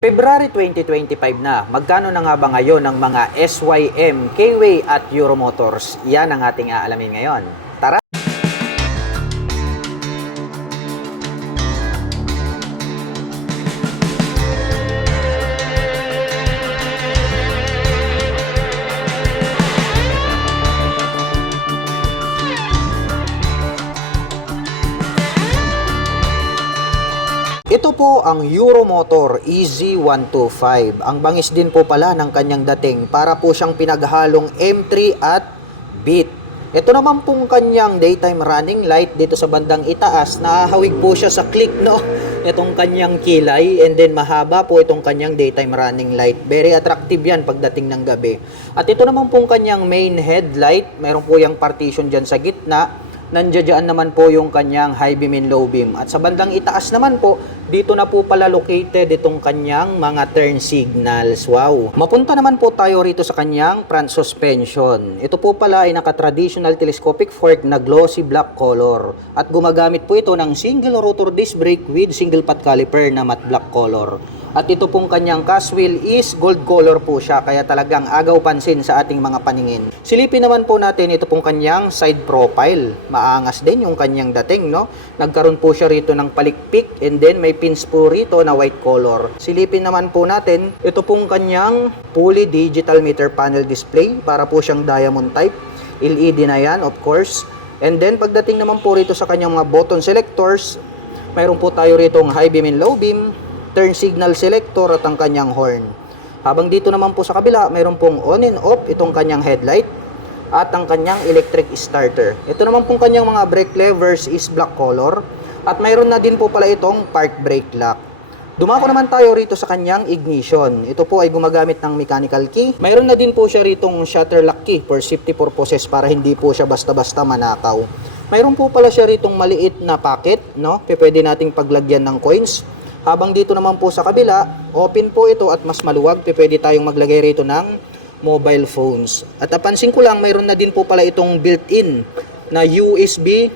February 2025 na, magkano na nga ba ngayon ang mga SYM, K-Way at Euromotors? Yan ang ating aalamin ngayon. Tara! Ito po ang Euromotor EZ125. Ang bangis din po pala ng kanyang dating, para po siyang pinaghalong M3 at Beat. Ito naman pong kanyang daytime running light dito sa bandang itaas, nahahawig po siya sa click, no? Itong kanyang kilay, and then mahaba po itong kanyang daytime running light. Very attractive yan pagdating ng gabi. At ito naman pong kanyang main headlight, meron po yung partition dyan sa gitna. Nandiyan naman po yung kanyang high beam and low beam. At sa bandang itaas naman po, dito na po pala located itong kanyang mga turn signals. Wow! Mapunta naman po tayo rito sa kanyang front suspension. Ito po pala ay naka-traditional telescopic fork na glossy black color. At gumagamit po ito ng single rotor disc brake with single pot caliper na matte black color. At ito pong kanyang cast wheel is gold color po siya, kaya talagang agaw pansin sa ating mga paningin. Silipin naman po natin ito pong kanyang side profile. Maangas din yung kanyang dating, no? Nagkaroon po siya rito ng palikpik, and then may pins po rito na white color. Silipin naman po natin ito pong kanyang fully digital meter panel display, para po siyang diamond type. LED na yan, of course. And then pagdating naman po rito sa kanyang mga button selectors, mayroon po tayo rito ng high beam and low beam, turn signal selector at ang kanyang horn. Habang dito naman po sa kabila, mayroon pong on and off itong kanyang headlight at ang kanyang electric starter. Ito naman pong kanyang mga brake levers is black color at mayroon na din po pala itong park brake lock. Dumako naman tayo rito sa kanyang ignition. Ito po ay gumagamit ng mechanical key. Mayroon na din po siya ritong shutter lock key for safety purposes, para hindi po siya basta-basta manakaw. Mayroon po pala siya ritong maliit na pocket, no? Pwede nating paglagyan ng coins. Habang dito naman po sa kabila, open po ito at mas maluwag. Pwede tayong maglagay rito ng mobile phones. At napansin ko lang, mayroon na din po pala itong built-in na USB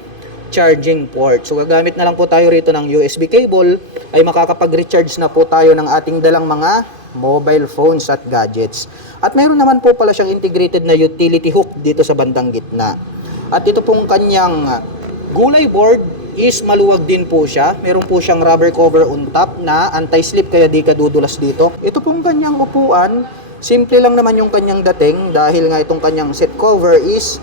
charging port. So gagamit na lang po tayo rito ng USB cable, ay makakapag-recharge na po tayo ng ating dalang mga mobile phones at gadgets. At mayroon naman po pala siyang integrated na utility hook dito sa bandang gitna. At ito pong kanyang gulay board is maluwag din po siya. Meron po siyang rubber cover on top na anti-slip, kaya di ka dudulas dito. Ito pong kanyang upuan, simple lang naman yung kanyang dating, dahil nga itong kanyang seat cover is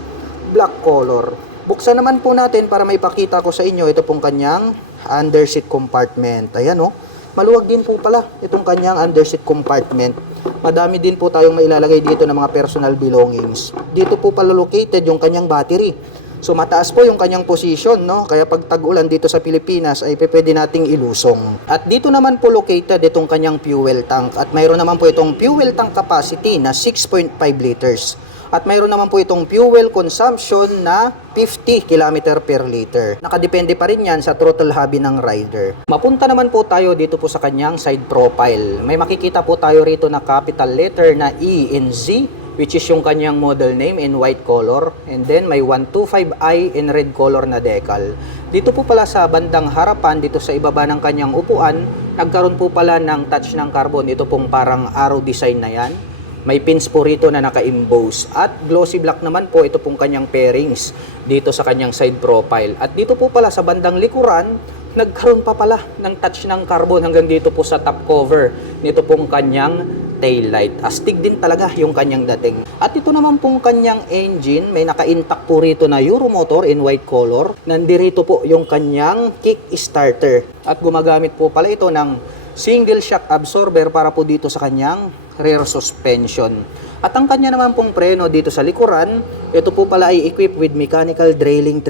black color. Buksan naman po natin para may pakita ko sa inyo ito pong kanyang under seat compartment. Ayan o, maluwag din po pala itong kanyang under seat compartment. Madami din po tayong mailalagay dito ng mga personal belongings. Dito po pala located yung kanyang battery. So mataas po yung kanyang position, no? Kaya pag tag-ulan dito sa Pilipinas ay pwede nating ilusong. At dito naman po located itong kanyang fuel tank. At mayroon naman po itong fuel tank capacity na 6.5 liters. At mayroon naman po itong fuel consumption na 50 km per liter. Nakadepende pa rin yan sa throttle hobby ng rider. Mapunta naman po tayo dito po sa kanyang side profile. May makikita po tayo rito na capital letter na E and Z, which is yung kanyang model name in white color, and then may 125i in red color na decal. Dito po pala sa bandang harapan, dito sa ibaba ng kanyang upuan, nagkaroon po pala ng touch ng carbon. Ito pong parang arrow design na yan. May pins po rito na naka-emboss. At glossy black naman po ito pong kanyang pairings dito sa kanyang side profile. At dito po pala sa bandang likuran, nagkaroon pa pala ng touch ng carbon hanggang dito po sa top cover nito pong kanyang tail light. Astig din talaga yung kanyang dating. At ito naman pong kanyang engine, may naka-intact po rito na Euromotor in white color. Nandirito po yung kanyang kick starter. At gumagamit po pala ito ng single shock absorber para po dito sa kanyang rear suspension. At ang kanya naman pong preno dito sa likuran, ito po pala ay equipped with mechanical trailing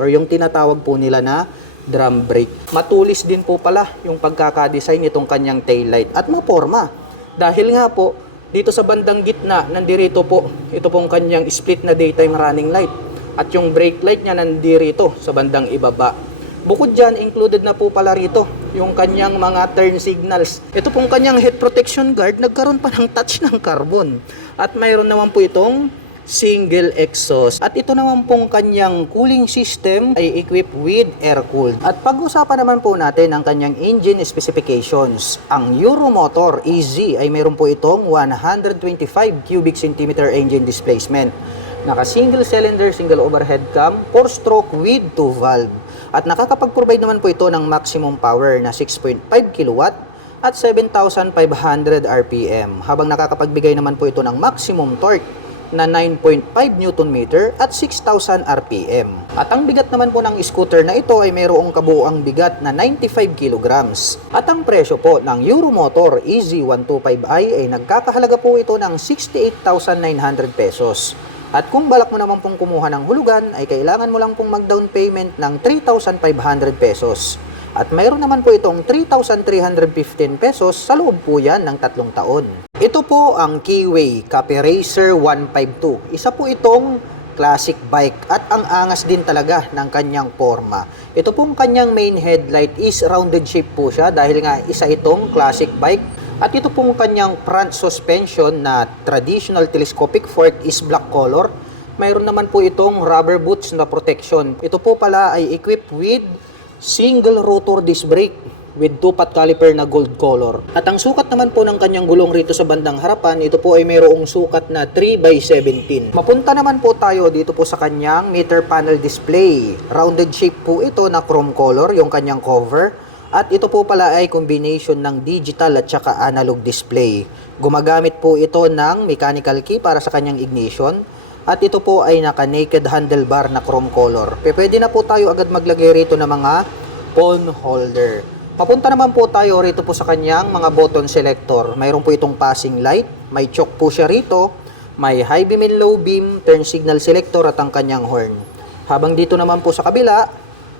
or yung tinatawag po nila na drum brake. Matulis din po pala yung pagkakadesign nitong kanyang tail light at maporma. Dahil nga po, dito sa bandang gitna, nandirito po, ito pong kanyang split na daytime running light. At yung brake light niya nandirito sa bandang ibaba. Bukod dyan, included na po pala rito yung kanyang mga turn signals. Ito pong kanyang head protection guard, nagkaroon pa ng touch ng carbon. At mayroon naman po itong single exhaust. At ito naman pong kanyang cooling system ay equipped with air-cooled. At pag-usapan naman po natin ang kanyang engine specifications. Ang Euromotor EZ ay mayroon po itong 125 cubic centimeter engine displacement. Naka single cylinder, single overhead cam, 4-stroke with 2 valve. At nakakapag-provide naman po ito ng maximum power na 6.5 kilowatt at 7,500 RPM. Habang nakakapagbigay naman po ito ng maximum torque na 9.5 Nm at 6,000 RPM. At ang bigat naman po ng scooter na ito ay mayroong kabuuang bigat na 95 kg. At ang presyo po ng Euromotor EZ125i ay nagkakahalaga po ito ng 68,900 pesos. At kung balak mo naman pong kumuha ng hulugan, ay kailangan mo lang pong mag-down payment ng 3,500 pesos. At mayroon naman po itong 3,315 pesos sa loob po yan ng 3 taon. Ito po ang Keyway Cafe Racer 152. Isa po itong classic bike at ang angas din talaga ng kanyang forma. Ito pong kanyang main headlight is rounded shape po siya dahil nga isa itong classic bike. At ito pong kanyang front suspension na traditional telescopic fork is black color. Mayroon naman po itong rubber boots na protection. Ito po pala ay equipped with single rotor disc brake with 2-pot caliper na gold color. At ang sukat naman po ng kanyang gulong rito sa bandang harapan, ito po ay mayroong sukat na 3x17. Mapunta naman po tayo dito po sa kanyang meter panel display. Rounded shape po ito na chrome color, yung kanyang cover. At ito po pala ay combination ng digital at saka analog display. Gumagamit po ito ng mechanical key para sa kanyang ignition. At ito po ay naka-naked handlebar na chrome color. Pwede na po tayo agad maglagay rito ng mga phone holder. Papunta naman po tayo rito po sa kanyang mga button selector. Mayroon po itong passing light, may choke po siya rito, may high beam and low beam, turn signal selector at ang kanyang horn. Habang dito naman po sa kabila,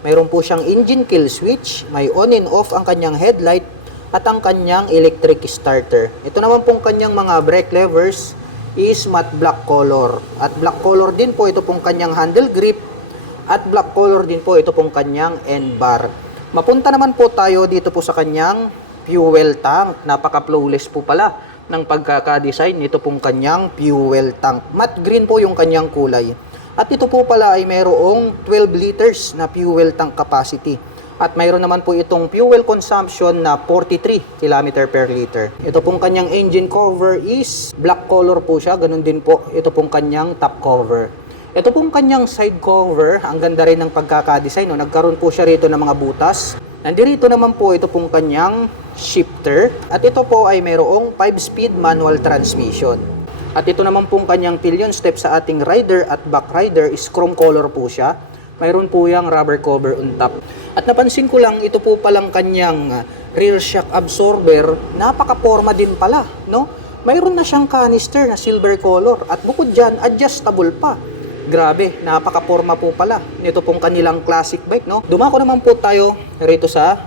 mayroon po siyang engine kill switch, may on and off ang kanyang headlight at ang kanyang electric starter. Ito naman pong kanyang mga brake levers is matte black color. At black color din po ito pong kanyang handle grip at black color din po ito pong kanyang end bar. Mapunta naman po tayo dito po sa kanyang fuel tank. Napaka-flawless po pala ng pagkaka-design nito pong kanyang fuel tank. Matte green po yung kanyang kulay. At ito po pala ay mayroong 12 liters na fuel tank capacity. At mayroon naman po itong fuel consumption na 43 km per liter. Ito pong kanyang engine cover is black color po siya. Ganun din po ito pong kanyang top cover. Ito pong kanyang side cover, ang ganda rin ng pagkakadesign. No? Nagkaroon po siya rito ng mga butas. Nandirito naman po ito pong kanyang shifter. At ito po ay mayroong 5-speed manual transmission. At ito naman pong kanyang pillion step sa ating rider at back rider is chrome color po siya. Mayroon po yung rubber cover on top. At napansin ko lang, ito po palang kanyang rear shock absorber, napaka-forma din pala, no? Mayroon na siyang canister na silver color at bukod dyan, adjustable pa. Grabe, napaka-forma po pala nito pong kanilang classic bike, no? Dumako naman po tayo rito sa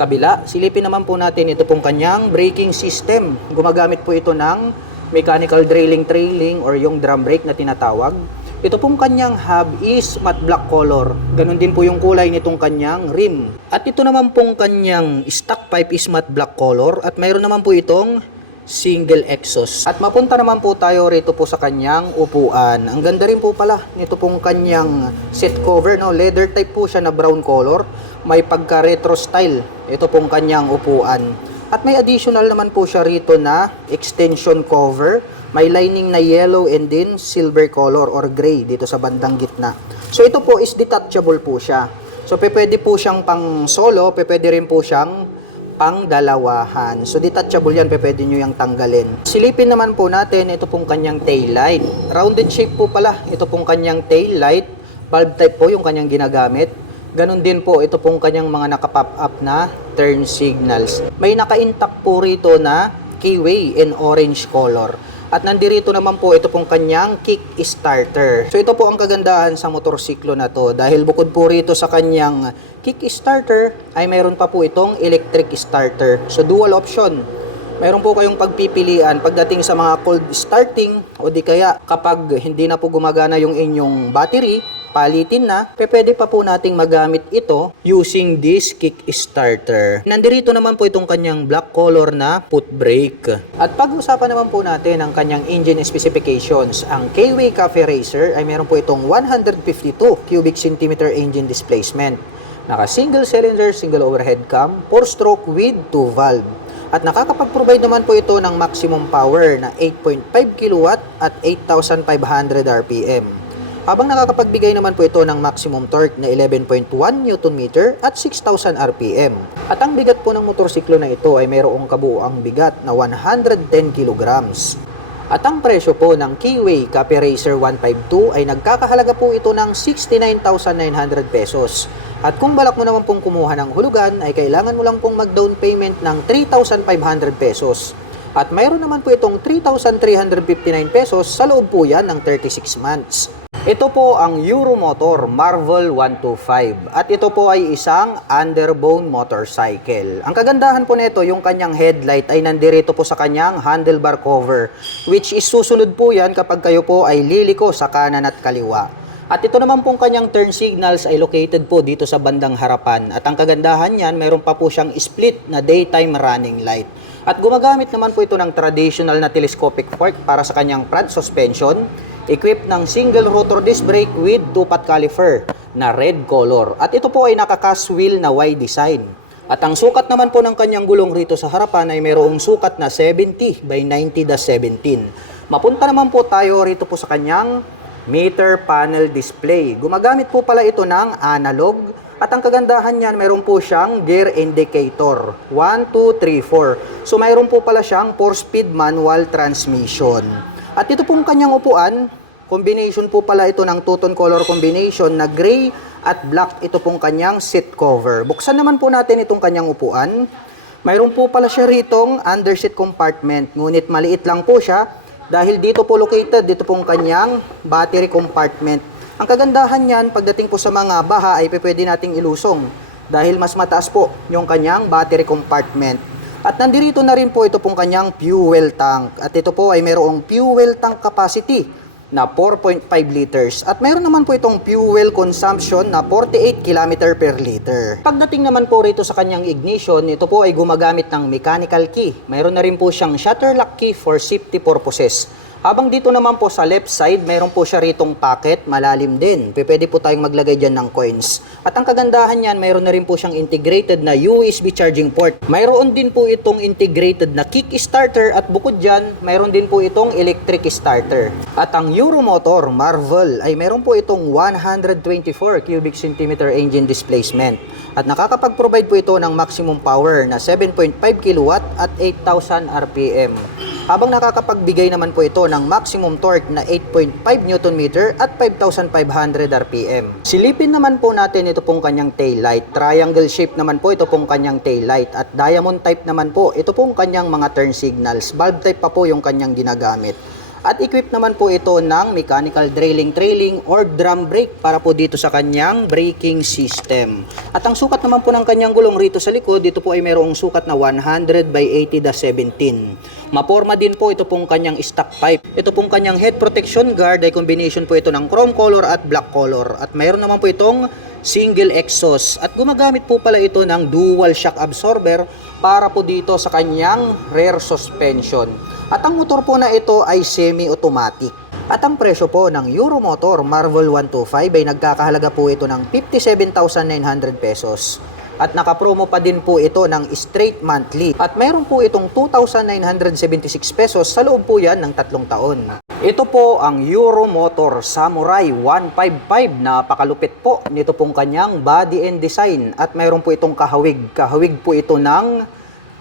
kabila. Silipin naman po natin ito pong kanyang braking system. Gumagamit po ito ng mechanical trailing or yung drum brake na tinatawag. Ito pong kanyang hub is matte black color. Ganon din po yung kulay nitong kanyang rim. At ito naman pong kanyang stock pipe is matte black color. At mayroon naman po itong single exhaust. At mapunta naman po tayo rito po sa kanyang upuan. Ang ganda rin po pala nito pong kanyang seat cover. No? Leather type po siya na brown color. May pagka retro style. Ito pong kanyang upuan. At may additional naman po siya rito na extension cover. May lining na yellow and then silver color or gray dito sa bandang gitna. So ito po is detachable po siya. So pwede po siyang pang solo, pwede rin po siyang pang dalawahan. So detachable yan, pwede nyo yung tanggalin. Silipin naman po natin ito pong kanyang tail light. Rounded shape po pala ito pong kanyang tail light. Bulb type po yung kanyang ginagamit. Ganon din po ito pong kanyang mga naka-pop up na turn signals. May naka-intact po rito na Keyway in orange color. At nandirito naman po ito pong kanyang kick starter. So ito po ang kagandahan sa motorsiklo na to. Dahil bukod po rito sa kanyang kick starter, ay mayroon pa po itong electric starter. So dual option. Mayroon po kayong pagpipilian pagdating sa mga cold starting o di kaya kapag hindi na po gumagana yung inyong battery, palitin na, pwede pa po nating magamit ito using this kickstarter. Nandirito naman po itong kanyang black color na foot brake. At pag-usapan naman po natin ang kanyang engine specifications, ang K-Way Cafe Racer ay meron po itong 152 cubic centimeter engine displacement. Naka single cylinder, single overhead cam, 4-stroke with 2 valve. At nakakapag-provide naman po ito ng maximum power na 8.5 kW at 8,500 RPM. Habang nakakapagbigay naman po ito ng maximum torque na 11.1 Nm at 6,000 RPM. At ang bigat po ng motorsiklo na ito ay mayroong kabuuang bigat na 110 kg. At ang presyo po ng K-Way Cafe Racer 152 ay nagkakahalaga po ito ng 69,900 pesos. At kung balak mo naman pong kumuha ng hulugan, ay kailangan mo lang pong mag-down payment ng 3,500 pesos. At mayroon naman po itong 3,359 pesos sa loob po yan ng 36 months. Ito po ang Euromotor Marvel 125 at ito po ay isang underbone motorcycle. Ang kagandahan po nito, yung kanyang headlight ay nandirito po sa kanyang handlebar cover, which is susunod po yan kapag kayo po ay liliko sa kanan at kaliwa. At ito naman pong kanyang turn signals ay located po dito sa bandang harapan. At ang kagandahan niyan, mayroon pa po siyang split na daytime running light. At gumagamit naman po ito ng traditional na telescopic fork para sa kanyang front suspension, equipped ng single rotor disc brake with two-pot caliper na red color. At ito po ay naka-cast wheel na Y design. At ang sukat naman po ng kanyang gulong rito sa harapan ay mayroong sukat na 70 by 90-17. Mapunta naman po tayo rito po sa kanyang meter panel display. Gumagamit po pala ito ng analog. At ang kagandahan niyan, mayroon po siyang gear indicator. 1, 2, 3, 4. So mayroon po pala siyang 4-speed manual transmission. At ito pong kanyang upuan, combination po pala ito ng two-tone color combination na gray at black. Ito pong kanyang seat cover. Buksan naman po natin itong kanyang upuan. Mayroon po pala siya ritong underseat compartment. Ngunit maliit lang po siya dahil dito po located, dito pong kanyang battery compartment. Ang kagandahan niyan, pagdating po sa mga baha ay pwede nating ilusong dahil mas mataas po yung kanyang battery compartment. At nandirito na rin po ito pong kanyang fuel tank. At ito po ay mayroong fuel tank capacity na 4.5 liters. At mayroon naman po itong fuel consumption na 48 km per liter. Pagdating naman po rito sa kanyang ignition, ito po ay gumagamit ng mechanical key. Mayroon na rin po siyang shutter lock key for safety purposes. Habang dito naman po sa left side, mayroon po siya ritong pocket, malalim din. Pwede po tayong maglagay dyan ng coins. At ang kagandahan niyan, mayroon na rin po siyang integrated na USB charging port. Mayroon din po itong integrated na kickstarter at bukod dyan, mayroon din po itong electric starter. At ang Euromotor Marvel ay mayroon po itong 124 cubic centimeter engine displacement. At nakakapag-provide po ito ng maximum power na 7.5 kW at 8,000 RPM. Habang nakakapagbigay naman po ito ng maximum torque na 8.5 Nm at 5,500 RPM. Silipin naman po natin ito pong kanyang taillight. Triangle shape naman po ito pong kanyang taillight at diamond type naman po ito pong kanyang mga turn signals. Bulb type pa po yung kanyang ginagamit. At equipped naman po ito ng mechanical trailing or drum brake para po dito sa kanyang braking system. At ang sukat naman po ng kanyang gulong rito sa likod, dito po ay mayroong sukat na 100 by 80-17. Maporma din po ito pong kanyang stock pipe. Ito pong kanyang head protection guard ay combination po ito ng chrome color at black color. At mayroon naman po itong single exhaust. At gumagamit po pala ito ng dual shock absorber para po dito sa kanyang rear suspension. At ang motor po na ito ay semi-automatic. At ang presyo po ng Euromotor Marvel 125 ay nagkakahalaga po ito ng 57,900 pesos. At nakapromo pa din po ito ng straight monthly. At mayroon po itong 2,976 pesos sa loob po yan ng 3 taon. Ito po ang Euromotor Samurai 155. Napakalupit po nito pong kanyang body and design. At mayroon po itong kahawig. Kahawig po ito ng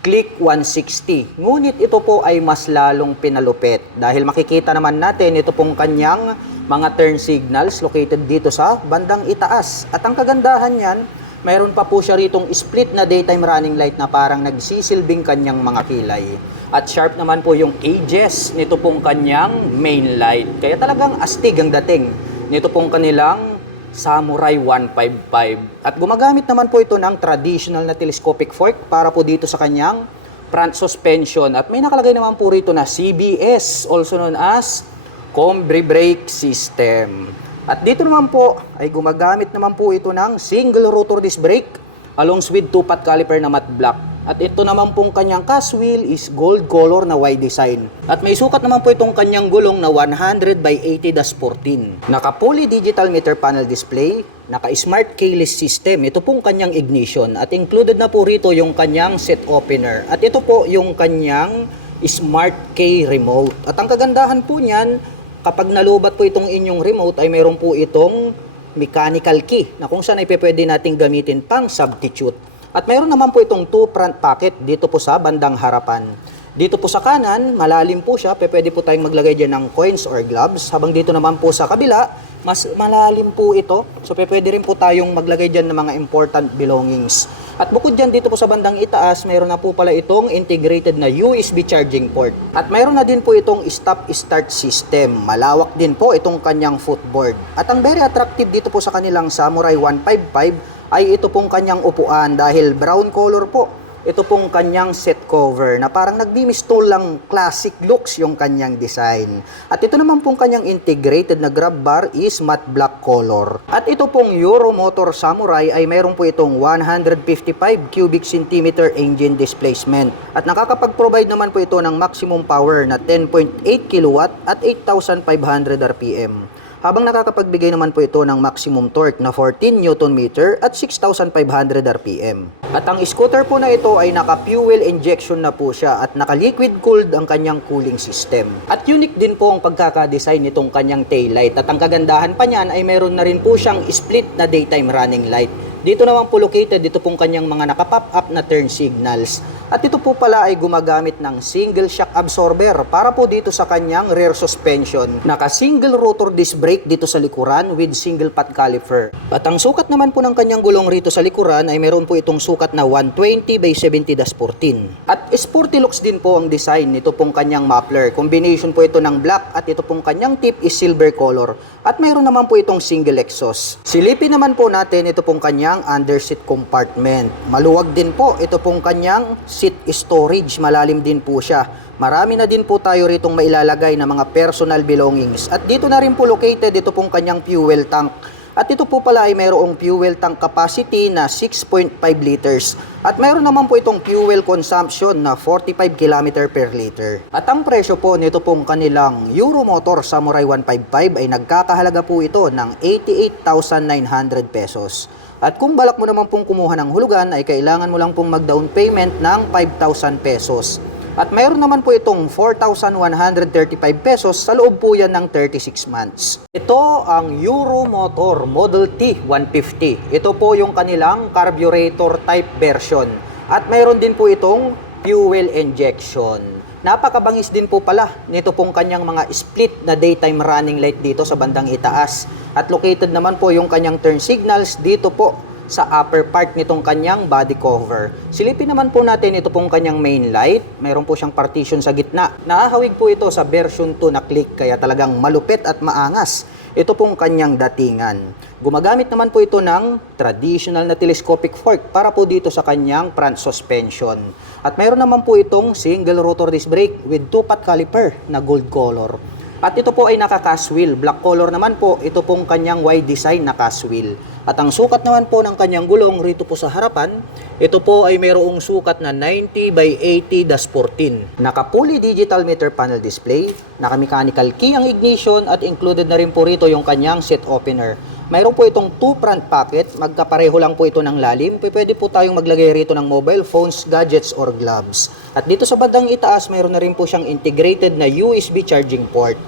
Click 160. Ngunit ito po ay mas lalong pinalupit dahil makikita naman natin ito pong kanyang mga turn signals located dito sa bandang itaas. At ang kagandahan niyan, mayroon pa po siya ritong split na daytime running light na parang nagsisilbing kanyang mga kilay. At sharp naman po yung edges nito pong kanyang main light. Kaya talagang astig ang dating nito pong kanilang Samurai 155. At gumagamit naman po ito ng traditional na telescopic fork para po dito sa kanyang front suspension. At may nakalagay naman po rito na CBS, also known as Combi Brake System. At dito naman po ay gumagamit naman po ito ng single rotor disc brake along with 2-pot caliper na matte black. At ito naman pong kanyang cast wheel is gold color na Y design. At may sukat naman po itong kanyang gulong na 100 by 80-14. Naka fully digital meter panel display, naka smart keyless system. Ito pong kanyang ignition at included na po rito yung kanyang set opener. At ito po yung kanyang smart key remote. At ang kagandahan po niyan, kapag nalubat po itong inyong remote ay mayroon po itong mechanical key na kung saan ay pwede nating gamitin pang substitute. At mayroon naman po itong 2 front pocket dito po sa bandang harapan. Dito po sa kanan, malalim po siya, pwede po tayong maglagay dyan ng coins or gloves. Habang dito naman po sa kabila, mas malalim po ito. So pwede rin po tayong maglagay dyan ng mga important belongings. At bukod dyan dito po sa bandang itaas, mayroon na po pala itong integrated na USB charging port. At mayroon na din po itong stop-start system. Malawak din po itong kanyang footboard. At ang very attractive dito po sa kanilang Samurai 155 ay ito pong kanyang upuan dahil brown color po. Ito pong kanyang set cover na parang nagbimistol lang classic looks yung kanyang design. At ito naman pong kanyang integrated na grab bar is matte black color. At ito pong Euromotor Samurai ay mayroon po itong 155 cubic centimeter engine displacement. At nakakapag-provide naman po ito ng maximum power na 10.8 kW at 8,500 RPM. Habang nakakapagbigay naman po ito ng maximum torque na 14 Nm at 6,500 RPM. At ang scooter po na ito ay naka-fuel injection na po siya at naka-liquid cooled ang kanyang cooling system. At unique din po ang pagkakadesign nitong kanyang taillight. At ang kagandahan pa niyan ay meron na rin po siyang split na daytime running light. Dito naman po located dito pong kanyang mga naka-pop up na turn signals. At ito po pala ay gumagamit ng single shock absorber para po dito sa kanyang rear suspension. Naka-single rotor disc brake dito sa likuran with single pot caliper. At ang sukat naman po ng kanyang gulong rito sa likuran ay meron po itong sukat na 120 by 70-14. At sporty looks din po ang design nito pong kanyang muffler. Combination po ito ng black at ito pong kanyang tip is silver color. At mayroon naman po itong single exhaust. Silipin naman po natin ito pong kanyang underseat compartment. Maluwag din po ito pong kanyang seat storage. Malalim din po siya. Marami na din po tayo ritong mailalagay na mga personal belongings. At dito na rin po located ito pong kanyang fuel tank. At ito po pala ay mayroong fuel tank capacity na 6.5 liters. At mayroon naman po itong fuel consumption na 45 km per liter. At ang presyo po nito pong kanilang Euromotor Samurai 155 ay nagkakahalaga po ito ng 88,900 pesos. At kung balak mo naman pong kumuha ng hulugan ay kailangan mo lang pong mag-down payment ng 5,000 pesos. At mayroon naman po itong 4,135 pesos sa loob po yan ng 36 months. Ito ang Euromotor Model T 150. Ito po yung kanilang carburetor type version. At mayroon din po itong fuel injection. Napakabangis din po pala nito pong kanyang mga split na daytime running light dito sa bandang itaas. At located naman po yung kanyang turn signals dito po sa upper part nitong kanyang body cover. Silipin naman po natin ito pong kanyang main light. Mayroon po siyang partition sa gitna. Naahawig po ito sa version 2 na click kaya talagang malupit at maangas. Ito pong kanyang datingan. Gumagamit naman po ito ng traditional na telescopic fork para po dito sa kanyang front suspension. At mayroon naman po itong single rotor disc brake with 2-pot caliper na gold color. At ito po ay naka-cast wheel. Black color naman po, ito pong kanyang Y design na cast wheel. At ang sukat naman po ng kanyang gulong rito po sa harapan, ito po ay mayroong sukat na 90 by 80-14. Naka-fully digital meter panel display, naka-mechanical key ang ignition at included na rin po rito yung kanyang set opener. Mayroon po itong 2 front pocket, magkapareho lang po ito ng lalim. Pwede po tayong maglagay rito ng mobile phones, gadgets, or gloves. At dito sa bandang itaas, mayroon na rin po siyang integrated na USB charging port.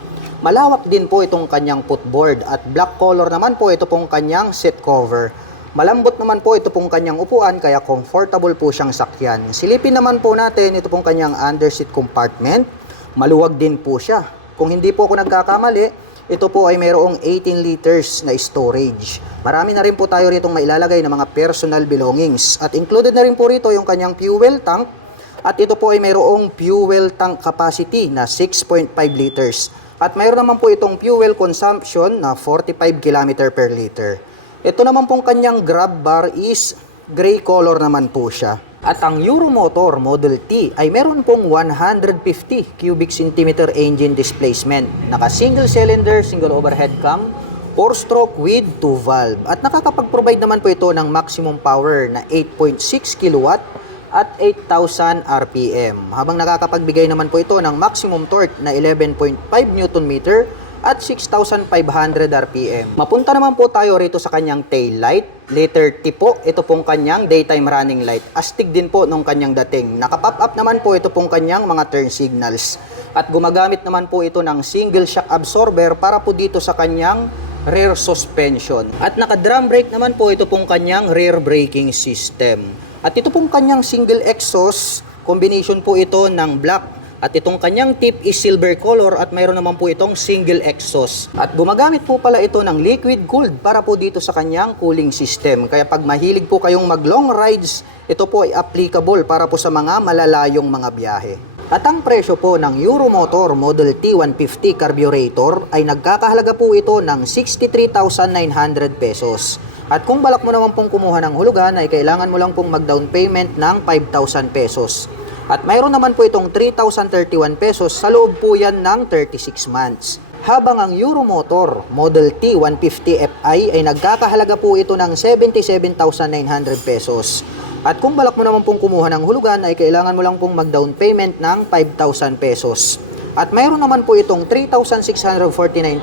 Malawak din po itong kanyang footboard at black color naman po ito pong kanyang seat cover. Malambot naman po ito pong kanyang upuan kaya comfortable po siyang sakyan. Silipin naman po natin ito pong kanyang underseat compartment. Maluwag din po siya. Kung hindi po ako nagkakamali, ito po ay mayroong 18 liters na storage. Marami na rin po tayo ritong mailalagay ng mga personal belongings. At included na rin po rito yung kanyang fuel tank. At ito po ay mayroong fuel tank capacity na 6.5 liters. At mayroon naman po itong fuel consumption na 45 km per liter. Ito naman pong kanyang grab bar is gray color naman po siya. At ang Euromotor Model T ay meron pong 150 cubic centimeter engine displacement. Naka single cylinder, single overhead cam, 4-stroke with 2 valve. At nakakapag-provide naman po ito ng maximum power na 8.6 kilowatt at 8,000 RPM. Habang nakakapagbigay naman po ito ng maximum torque na 11.5 Newton meter at 6,500 RPM. Mapunta naman po tayo rito sa kanyang tail light. Letter T po, ito pong kanyang daytime running light. Astig din po nung kanyang dating. Nakapop up naman po ito pong kanyang mga turn signals. At gumagamit naman po ito ng single shock absorber para po dito sa kanyang rear suspension. At naka-drum brake naman po ito pong kanyang rear braking system. At ito pong kanyang single exhaust, combination po ito ng black. At itong kanyang tip is silver color at mayroon naman po itong single exhaust. At gumagamit po pala ito ng liquid cooled para po dito sa kanyang cooling system. Kaya pag mahilig po kayong mag long rides, ito po ay applicable para po sa mga malalayong mga biyahe. At ang presyo po ng Euromotor Model T150 carburetor ay nagkakahalaga po ito ng 63,900 pesos. At kung balak mo naman pong kumuha ng hulugan ay kailangan mo lang pong mag-down payment ng 5,000 pesos. At mayroon naman po itong 3,031 pesos sa loob po yan ng 36 months. Habang ang Euromotor Model T150 Fi ay nagkakahalaga po ito ng 77,900 pesos. At kung balak mo naman pong kumuha ng hulugan ay kailangan mo lang pong mag-down payment ng 5,000 pesos. At mayroon naman po itong 3,649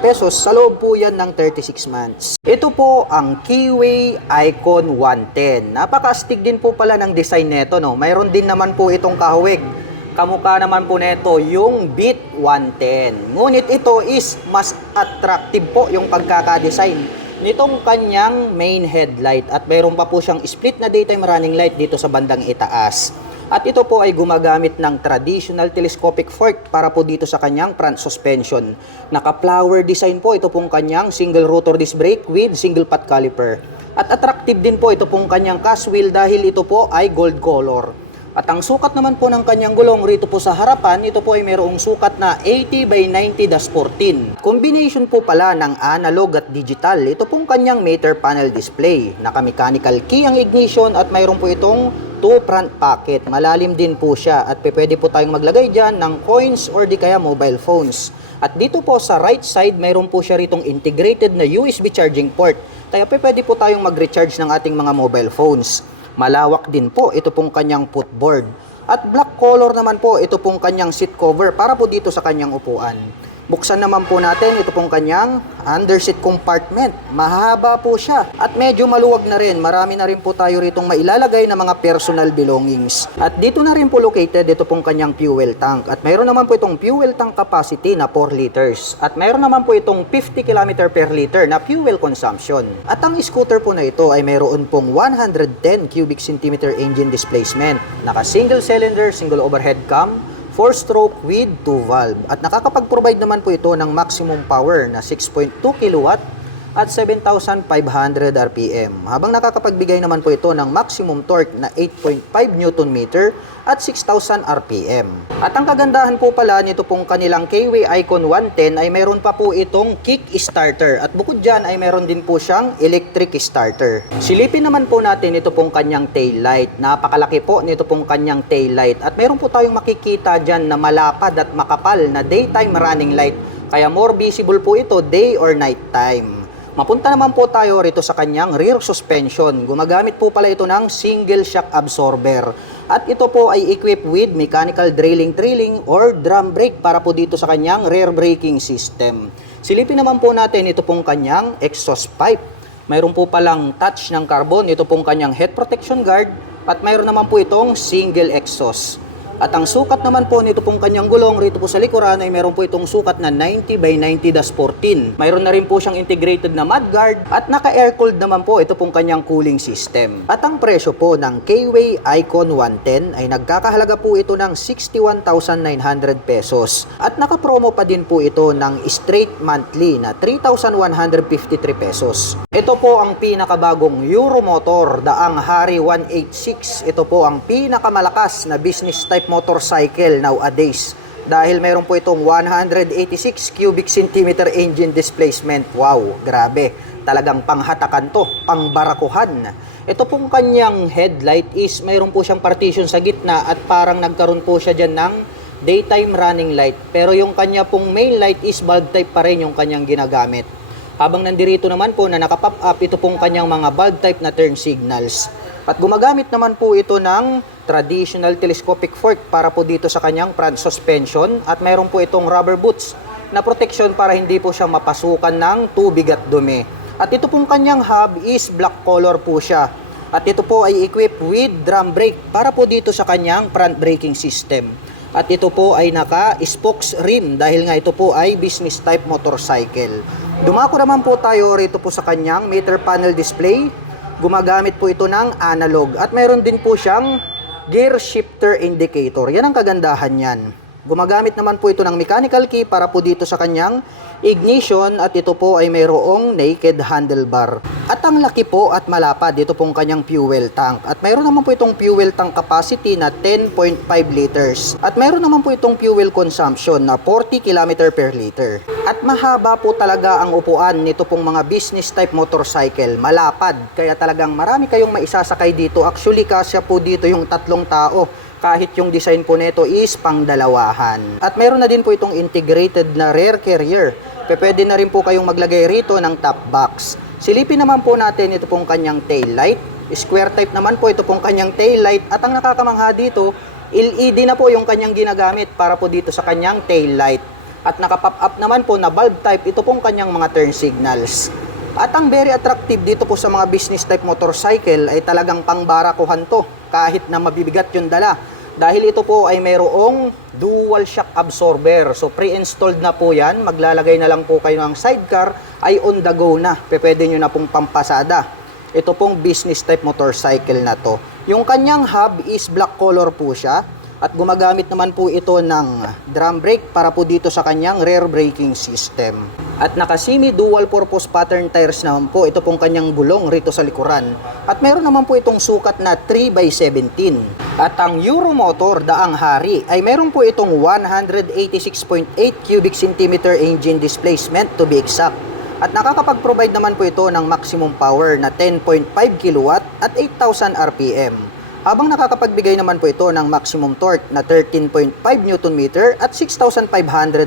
pesos sa loob po yan ng 36 months. Ito po ang Keyway Icon 110. Napaka-astig din po pala ng design nito, no? Mayroon din naman po itong kahawig. Kamukha naman po nito yung Beat 110. Ngunit ito is mas attractive po yung pagkaka-design nitong kanyang main headlight. At mayroon pa po siyang split na daytime running light dito sa bandang itaas. At ito po ay gumagamit ng traditional telescopic fork para po dito sa kanyang front suspension. Naka-flower design po ito pong kanyang single rotor disc brake with single pot caliper. At attractive din po ito pong kanyang cast wheel dahil ito po ay gold color. At ang sukat naman po ng kanyang gulong rito po sa harapan, ito po ay mayroong sukat na 80 by 90-14. Combination po pala ng analog at digital. Ito pong kanyang meter panel display. Naka-mechanical key ang ignition at mayroon po itong 2 front pocket. Malalim din po siya at pwede po tayong maglagay dyan ng coins or di kaya mobile phones. At dito po sa right side, mayroon po siya ritong integrated na USB charging port. Kaya pwede po tayong mag-recharge ng ating mga mobile phones. Malawak din po ito pong kanyang footboard. At black color naman po ito pong kanyang seat cover para po dito sa kanyang upuan. Buksan naman po natin ito pong kanyang underseat compartment. Mahaba po siya at medyo maluwag na rin. Marami na rin po tayo ritong mailalagay na mga personal belongings. At dito na rin po located ito pong kanyang fuel tank. At mayroon naman po itong fuel tank capacity na 4 liters. At mayroon naman po itong 50 km per liter na fuel consumption. At ang scooter po na ito ay mayroon pong 110 cubic centimeter engine displacement. Naka single cylinder, single overhead cam, 4-stroke with 2 valve. At nakakapag-provide naman po ito ng maximum power na 6.2 kilowatt at 7,500 RPM. Habang nakakapagbigay naman po ito ng maximum torque na 8.5 Newton meter at 6,000 RPM. At ang kagandahan po pala nito pong kanilang Keyway Icon 110 ay meron pa po itong kick starter. At bukod dyan ay meron din po siyang electric starter. Silipin naman po natin ito pong kanyang tail light. Napakalaki po nito pong kanyang tail light. At meron po tayong makikita dyan na malapad at makapal na daytime running light. Kaya more visible po ito day or night time. Mapunta naman po tayo rito sa kanyang rear suspension. Gumagamit po pala ito ng single shock absorber. At ito po ay equipped with mechanical drilling or drum brake para po dito sa kanyang rear braking system. Silipin naman po natin ito pong kanyang exhaust pipe. Mayroon po palang touch ng carbon, ito pong kanyang head protection guard. At mayroon naman po itong single exhaust. At ang sukat naman po nito pong kanyang gulong rito po sa likuran ay meron po itong sukat na 90 by 90-14. Mayroon na rin po siyang integrated na mudguard at naka-air-cooled naman po ito pong kanyang cooling system. At ang presyo po ng Keyway Icon 110 ay nagkakahalaga po ito ng 61,900 pesos. At naka-promo pa din po ito ng straight monthly na 3,153 pesos. Ito po ang pinakabagong Euromotor Daang Hari 186. Ito po ang pinakamalakas na business type motorcycle nowadays. Dahil mayroon po itong 186 cubic centimeter engine displacement. Wow, grabe. Talagang panghatakan to, pangbarakuhan. Ito pong kanyang headlight is mayroon po siyang partition sa gitna at parang nagkaroon po siya dyan ng daytime running light. Pero yung kanya pong main light is bulb type pa rin yung kanyang ginagamit. Habang nandirito naman po na nakapop up, ito pong kanyang mga bulb type na turn signals. At gumagamit naman po ito ng traditional telescopic fork para po dito sa kanyang front suspension. At mayroon po itong rubber boots na protection para hindi po siya mapasukan ng tubig at dumi. At ito pong kanyang hub is black color po siya. At ito po ay equipped with drum brake para po dito sa kanyang front braking system. At ito po ay naka-spokes rim dahil nga ito po ay business type motorcycle. Dumako naman po tayo rito po sa kanyang meter panel display. Gumagamit po ito ng analog at mayroon din po siyang gear shifter indicator. Yan ang kagandahan niyan. Gumagamit naman po ito ng mechanical key para po dito sa kanyang ignition at ito po ay mayroong naked handlebar. At ang laki po at malapad, ito pong kanyang fuel tank. At mayroon naman po itong fuel tank capacity na 10.5 liters. At mayroon naman po itong fuel consumption na 40 km per liter. At mahaba po talaga ang upuan nito pong mga business type motorcycle. Malapad, kaya talagang marami kayong maisasakay dito. Actually, kasya po dito yung 3 tao. Kahit yung design po nito is pangdalawahan. At meron na din po itong integrated na rear carrier. Pwede na rin po kayong maglagay rito ng top box. Silipin naman po natin ito pong kanyang tail light. Square type naman po ito pong kanyang tail light. At ang nakakamangha dito, LED na po yung kanyang ginagamit para po dito sa kanyang tail light. At nakapop up naman po na bulb type, ito pong kanyang mga turn signals. At ang very attractive dito po sa mga business type motorcycle ay talagang pangbarakuhan to kahit na mabibigat yung dala. Dahil ito po ay mayroong dual shock absorber. So pre-installed na po yan. Maglalagay na lang po kayo ng sidecar ay on the go na. Pwede nyo na pong pampasada. Ito pong business type motorcycle na to. Yung kanyang hub is black color po siya. At gumagamit naman po ito ng drum brake para po dito sa kanyang rear braking system. At naka-semi dual purpose pattern tires naman po ito pong kanyang gulong rito sa likuran. At meron naman po itong sukat na 3x17. At ang Euromotor daang hari ay meron po itong 186.8 cubic centimeter engine displacement to be exact. At nakakapag-provide naman po ito ng maximum power na 10.5 kW at 8,000 RPM. Habang nakakapagbigay naman po ito ng maximum torque na 13.5 Nm at 6,500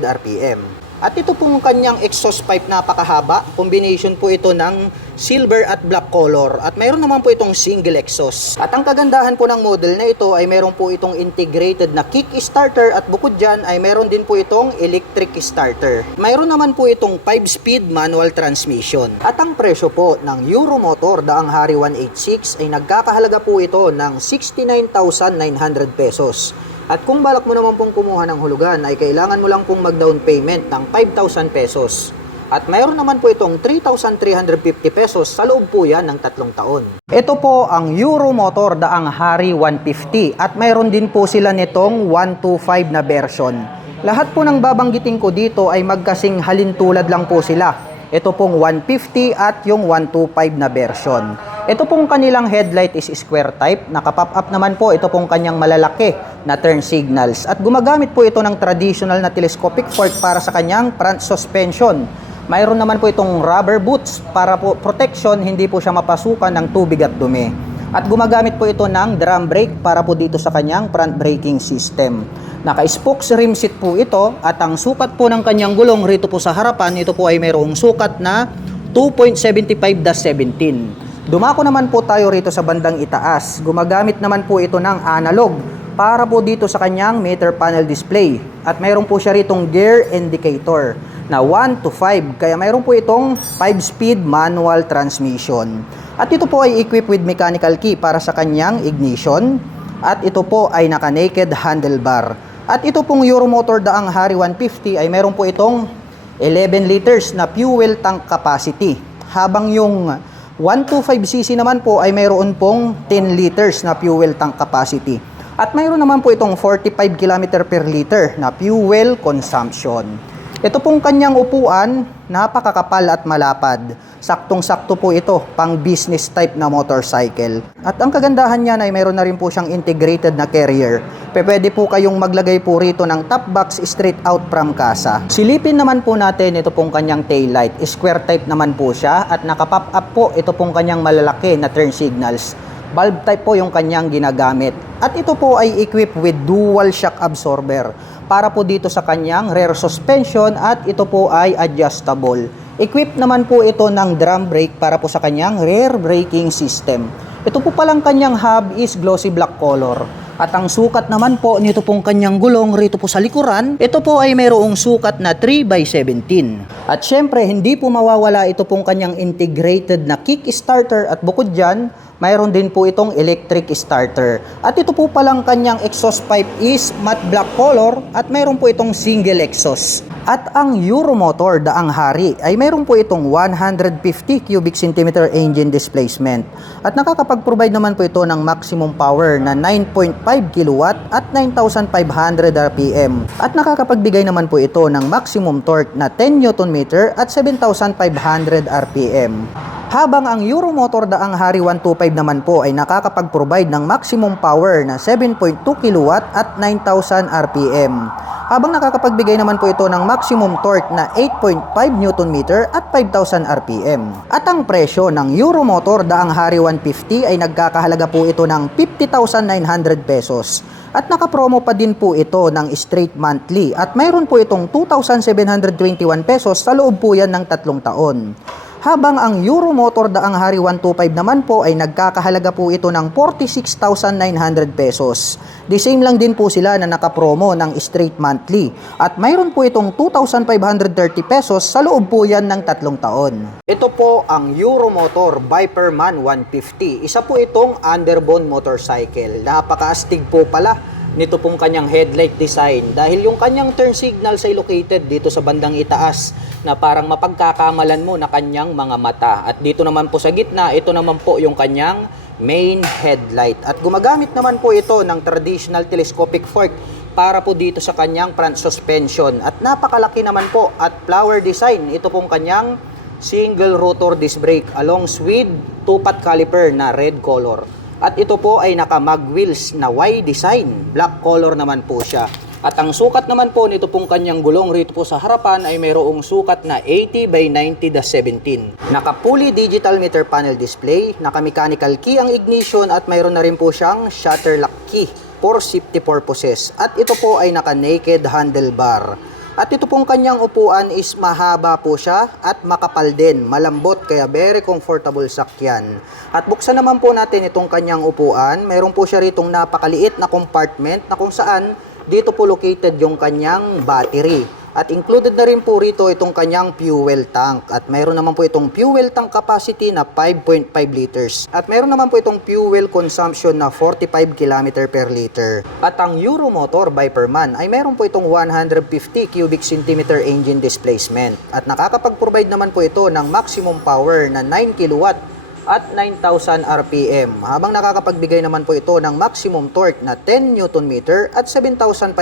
RPM. At ito pong kanyang exhaust pipe napakahaba. Combination po ito ng silver at black color. At mayroon naman po itong single exhaust. At ang kagandahan po ng model na ito ay mayroon po itong integrated na kick starter. At bukod dyan ay mayroon din po itong electric starter. Mayroon naman po itong 5-speed manual transmission. At ang presyo po ng Euromotor daang hari 186 ay nagkakahalaga po ito ng 69,900 pesos. At kung balak mo naman pong kumuha ng hulugan ay kailangan mo lang pong mag-down payment ng 5,000 pesos. At mayroon naman po itong 3,350 pesos sa loob po yan ng 3 taon. Ito po ang Euromotor daang hari 150 at mayroon din po sila nitong 125 na version. Lahat po ng babanggitin ko dito ay magkasing halintulad lang po sila. Ito pong 150 at yung 125 na version. Ito pong kanilang headlight is square type. Nakapop up naman po ito pong kanyang malalaki na turn signals. At gumagamit po ito ng traditional na telescopic fork para sa kanyang front suspension. Mayroon naman po itong rubber boots para po protection, hindi po siya mapasukan ng tubig at dumi. At gumagamit po ito ng drum brake para po dito sa kanyang front braking system. Naka-spokes rim seat po ito at ang sukat po ng kanyang gulong rito po sa harapan, ito po ay mayroong sukat na 2.75-17. Dumako naman po tayo rito sa bandang itaas. Gumagamit naman po ito ng analog para po dito sa kanyang meter panel display. At mayroon po siya ritong gear indicator na 1 to 5. Kaya mayroon po itong 5-speed manual transmission. At ito po ay equipped with mechanical key para sa kanyang ignition. At ito po ay naka-naked handlebar. At ito pong Euromotor daang hari 150 ay mayroon po itong 11 liters na fuel tank capacity. Habang yung 125cc naman po ay mayroon pong 10 liters na fuel tank capacity. At mayroon naman po itong 45 km per liter na fuel consumption. Ito pong kanyang upuan, napakakapal at malapad. Saktong-sakto po ito, pang business type na motorcycle. At ang kagandahan niya ay mayroon na rin po siyang integrated na carrier. Pwede po kayong maglagay po rito ng top box straight out from casa. Silipin naman po natin ito pong kanyang tail light. Square type naman po siya at nakapop up po ito pong kanyang malalaki na turn signals. Bulb type po yung kanyang ginagamit. At ito po ay equipped with dual shock absorber para po dito sa kanyang rear suspension at ito po ay adjustable. Equipped naman po ito ng drum brake para po sa kanyang rear braking system. Ito po palang kanyang hub is glossy black color. At ang sukat naman po nito pong kanyang gulong rito po sa likuran, ito po ay mayroong sukat na 3x17. At syempre, hindi po mawawala ito pong kanyang integrated na kickstarter at bukod dyan, mayroon din po itong electric starter. At ito po palang kanyang exhaust pipe is matte black color at mayroon po itong single exhaust. At ang Euromotor daang hari ay mayroon po itong 150 cubic centimeter engine displacement. At nakakapag-provide naman po ito ng maximum power na 9.5 kW at 9,500 RPM. At nakakapagbigay naman po ito ng maximum torque na 10 Nm at 7,500 RPM. Habang ang Euromotor daang hari 125 naman po ay nakakapag-provide ng maximum power na 7.2 kW at 9,000 RPM. Habang nakakapagbigay naman po ito ng maximum torque na 8.5 Nm at 5,000 RPM. At ang presyo ng Euromotor daang hari 150 ay nagkakahalaga po ito ng 50,900 pesos. At nakapromo pa din po ito ng straight monthly at mayroon po itong 2,721 pesos sa loob po yan ng 3 taon. Habang ang Euromotor daang hari 125 naman po ay nagkakahalaga po ito ng 46,900 pesos. The same lang din po sila na nakapromo ng straight monthly at mayroon po itong 2,530 pesos sa loob po yan ng 3 taon. Ito po ang Euromotor Viperman 150. Isa po itong underbone motorcycle. Napakaastig po pala nito pong kanyang headlight design dahil yung kanyang turn signals ay located dito sa bandang itaas na parang mapagkakamalan mo na kanyang mga mata. At dito naman po sa gitna, ito naman po yung kanyang main headlight. At gumagamit naman po ito ng traditional telescopic fork para po dito sa kanyang front suspension. At napakalaki naman po at flower design. Ito pong kanyang single rotor disc brake along with 2-pot caliper na red color. At ito po ay naka-mag wheels na Y design. Black color naman po siya. At ang sukat naman po nito pong kanyang gulong rito po sa harapan ay mayroong sukat na 80/90/17. Naka-fully digital meter panel display, naka-mechanical key ang ignition at mayroon na rin po siyang shutter lock key for safety purposes. At ito po ay naka-naked handlebar. At ito pong kanyang upuan is mahaba po siya at makapal din, malambot kaya very comfortable sakyan. At buksan naman po natin itong kanyang upuan, mayroon po siya ritong napakaliit na compartment na kung saan dito po located yung kanyang battery. At included na rin po rito itong kanyang fuel tank. At mayroon naman po itong fuel tank capacity na 5.5 liters. At mayroon naman po itong fuel consumption na 45 km per liter. At ang Euromotor Viperman ay mayroon po itong 150 cubic centimeter engine displacement. At nakakapag-provide naman po ito ng maximum power na 9 kW at 9,000 RPM. Habang nakakapagbigay naman po ito ng maximum torque na 10 Nm at 7,500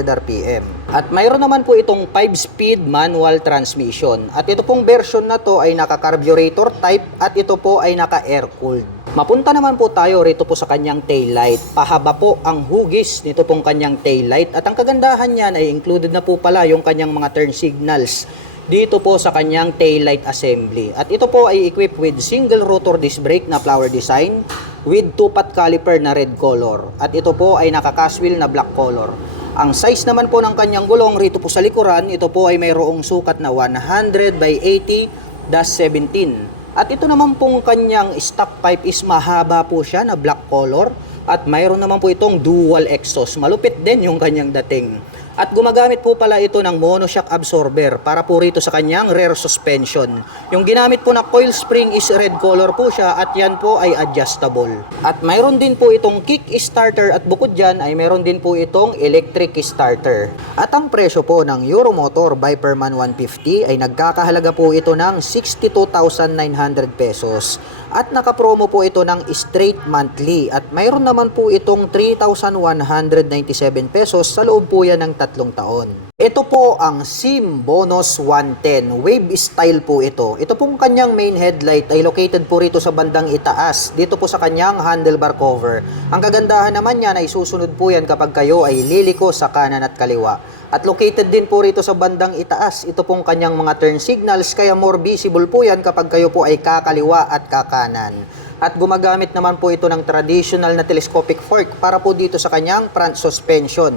RPM. At mayroon naman po itong 5-speed manual transmission. At ito pong version na to ay naka-carburetor type at ito po ay naka-air-cooled. Mapunta naman po tayo rito po sa kanyang taillight. Pahaba po ang hugis nito pong kanyang taillight. At ang kagandahan niyan ay included na po pala yung kanyang mga turn signals dito po sa kanyang taillight assembly. At ito po ay equipped with single rotor disc brake na flower design with 2-pot caliper na red color. At ito po ay naka-cast wheel na black color. Ang size naman po ng kanyang gulong rito po sa likuran, ito po ay mayroong sukat na 100/80/17. At ito naman pong kanyang stock pipe is mahaba po siya na black color. At mayroon naman po itong dual exhaust. Malupit din yung kanyang dating. At gumagamit po pala ito ng monoshock absorber para po rito sa kanyang rear suspension. Yung ginamit po na coil spring is red color po siya at yan po ay adjustable. At mayroon din po itong kick starter at bukod dyan ay mayroon din po itong electric starter. At ang presyo po ng Euromotor Viperman 150 ay nagkakahalaga po ito ng 62,900 pesos. At nakapromo po ito ng straight monthly at mayroon naman po itong 3,197 pesos sa loob po yan ng 3 taon. Ito po ang SIM Bonus 110. Wave style po ito. Ito pong kanyang main headlight ay located po rito sa bandang itaas. Dito po sa kanyang handlebar cover. Ang kagandahan naman niya na isusunod po yan kapag kayo ay liliko sa kanan at kaliwa. At located din po rito sa bandang itaas. Ito pong kanyang mga turn signals kaya more visible po yan kapag kayo po ay kakaliwa at kakanan. At gumagamit naman po ito ng traditional na telescopic fork para po dito sa kanyang front suspension.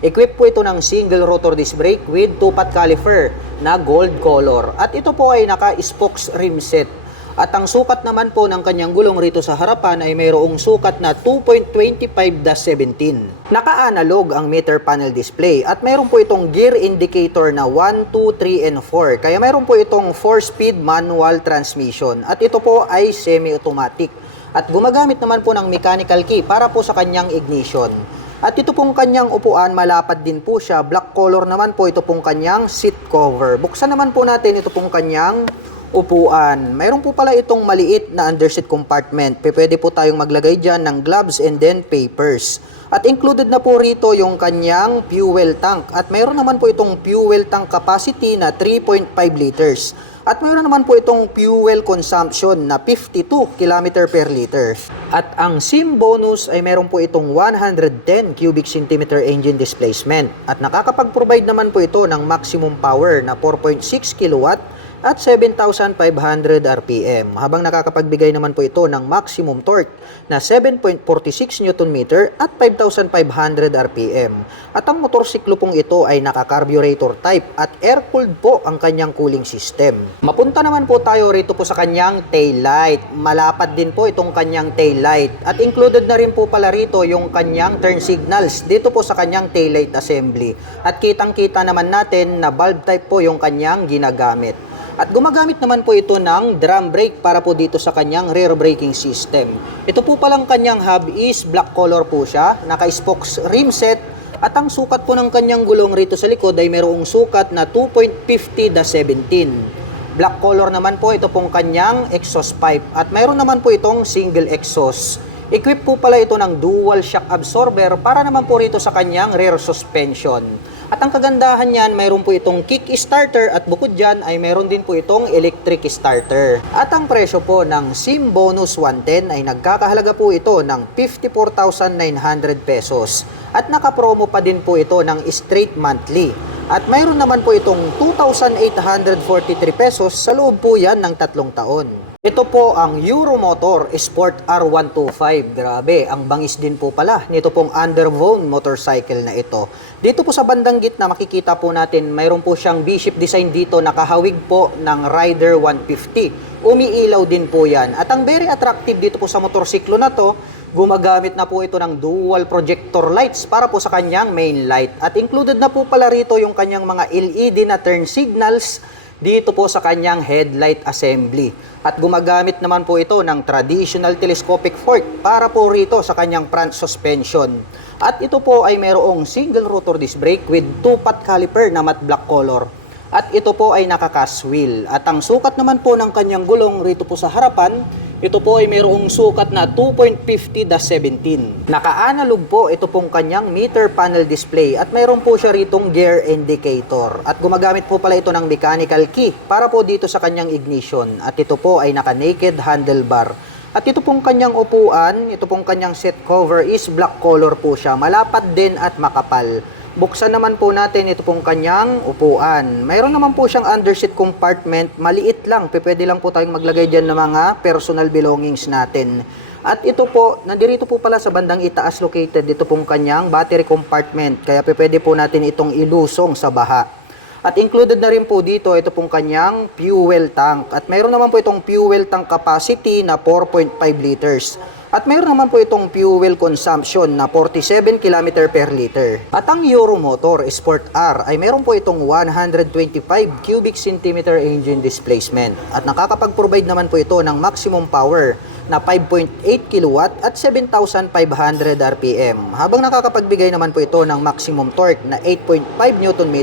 Equipped po ito ng single rotor disc brake with 2-pot caliper na gold color. At ito po ay naka-spokes rim set. At ang sukat naman po ng kanyang gulong rito sa harapan ay mayroong sukat na 2.25-17. Naka-analog ang meter panel display at mayroon po itong gear indicator na 1, 2, 3, and 4. Kaya mayroon po itong 4-speed manual transmission at ito po ay semi-automatic. At gumagamit naman po ng mechanical key para po sa kanyang ignition. At ito pong kanyang upuan, malapad din po siya. Black color naman po ito pong kanyang seat cover. Buksan naman po natin ito pong kanyang upuan. Mayroon po pala itong maliit na underseat compartment. Pwede po tayong maglagay dyan ng gloves and then papers. At included na po rito yung kanyang fuel tank. At mayroon naman po itong fuel tank capacity na 3.5 liters. At mayroon naman po itong fuel consumption na 52 km per liter. At ang SIM bonus ay mayroon po itong 110 cubic centimeter engine displacement. At nakakapag-provide naman po ito ng maximum power na 4.6 kilowatt at 7,500 RPM. Habang nakakapagbigay naman po ito ng maximum torque na 7.46 Nm at 5,500 RPM. At ang motorsiklo pong ito ay naka-carburetor type at air-cooled po ang kanyang cooling system. Mapunta naman po tayo rito po sa kanyang tail light. Malapad din po itong kanyang tail light. At included na rin po pala rito yung kanyang turn signals dito po sa kanyang tail light assembly. At kitang-kita naman natin na bulb type po yung kanyang ginagamit. At gumagamit naman po ito ng drum brake para po dito sa kanyang rear braking system. Ito po palang kanyang hub is black color po siya, naka-spokes rim set, at ang sukat po ng kanyang gulong rito sa likod ay mayroong sukat na 2.50-17. Black color naman po ito pong kanyang exhaust pipe at mayroon naman po itong single exhaust. Equipped po pala ito ng dual shock absorber para naman po rito sa kanyang rear suspension. At ang kagandahan niyan, mayroon po itong kick starter at bukod dyan ay mayroon din po itong electric starter. At ang presyo po ng SIM Bonus 110 ay nagkakahalaga po ito ng 54,900 pesos. At nakapromo pa din po ito ng straight monthly. At mayroon naman po itong 2,843 pesos sa loob po yan ng 3 taon. Ito po ang Euromotor Sport R125. Grabe, ang bangis din po pala nito pong underbone motorcycle na ito. Dito po sa bandang gitna makikita po natin mayroon po siyang V-shape design dito, nakahawig po ng Rider 150. Umiilaw din po yan. At ang very attractive dito po sa motorsiklo na to, gumagamit na po ito ng dual projector lights para po sa kanyang main light. At included na po pala rito yung kanyang mga LED na turn signals dito po sa kanyang headlight assembly. At gumagamit naman po ito ng traditional telescopic fork para po rito sa kanyang front suspension. At ito po ay mayroong single rotor disc brake with 2-pot caliper na matte black color. At ito po ay naka-cast wheel. At ang sukat naman po ng kanyang gulong rito po sa harapan, ito po ay mayroong sukat na 2.50-17. Naka-analog po ito pong kanyang meter panel display at mayroon po siya ritong gear indicator. At gumagamit po pala ito ng mechanical key para po dito sa kanyang ignition. At ito po ay naka-naked handlebar. At ito pong kanyang upuan, ito pong kanyang seat cover is black color po siya. Malapad din at makapal. Buksan naman po natin ito pong kanyang upuan. Mayroon naman po siyang underseat compartment. Maliit lang. Pwede lang po tayong maglagay dyan ng mga personal belongings natin. At ito po, nandirito po pala sa bandang itaas located dito pong kanyang battery compartment. Kaya pwede po natin itong ilusong sa baha. At included na rin po dito ito pong kanyang fuel tank. At mayroon naman po itong fuel tank capacity na 4.5 liters. At mayroon naman po itong fuel consumption na 47 km per liter. At ang Euromotor Sport R ay mayroon po itong 125 cubic centimeter engine displacement. At nakakapag-provide naman po ito ng maximum power na 5.8 kilowatt at 7,500 RPM. Habang nakakapagbigay naman po ito ng maximum torque na 8.5 Nm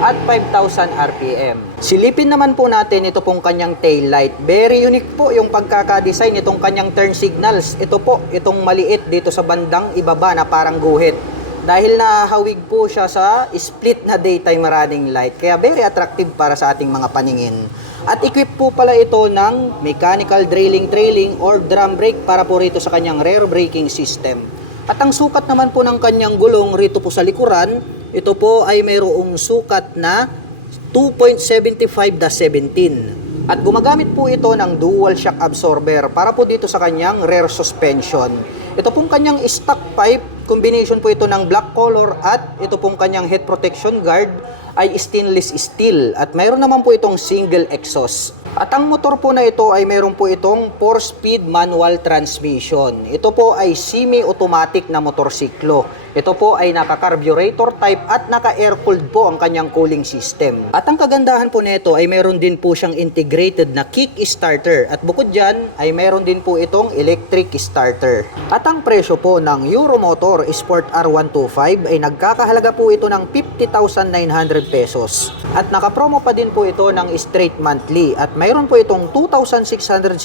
at 5,000 RPM. Silipin naman po natin ito pong kanyang tail light. Very unique po yung pagkakadesign itong kanyang turn signals. Ito po, itong maliit dito sa bandang ibaba na parang guhit. Dahil nahawig po siya sa split na daytime running light. Kaya very attractive para sa ating mga paningin. At equip po pala ito ng mechanical trailing or drum brake para po rito sa kanyang rear braking system. At ang sukat naman po ng kanyang gulong rito po sa likuran, ito po ay mayroong sukat na 2.75-17. At gumagamit po ito ng dual shock absorber para po dito sa kanyang rear suspension. Ito pong kanyang stock pipe Combination po ito ng black color at ito pong kanyang head protection guard ay stainless steel at mayroon naman po itong single exhaust. At ang motor po na ito ay mayroon po itong 4-speed manual transmission. Ito po ay semi-automatic na motorsiklo. Ito po ay naka-carburetor type at naka-air-cooled po ang kanyang cooling system. At ang kagandahan po nito ay mayroon din po siyang integrated na kick starter. At bukod dyan ay mayroon din po itong electric starter. At ang presyo po ng Euromotor Sport R125 ay nagkakahalaga po ito ng 50,900 pesos. At nakapromo pa din po ito ng straight monthly. At mayroon po itong 2,667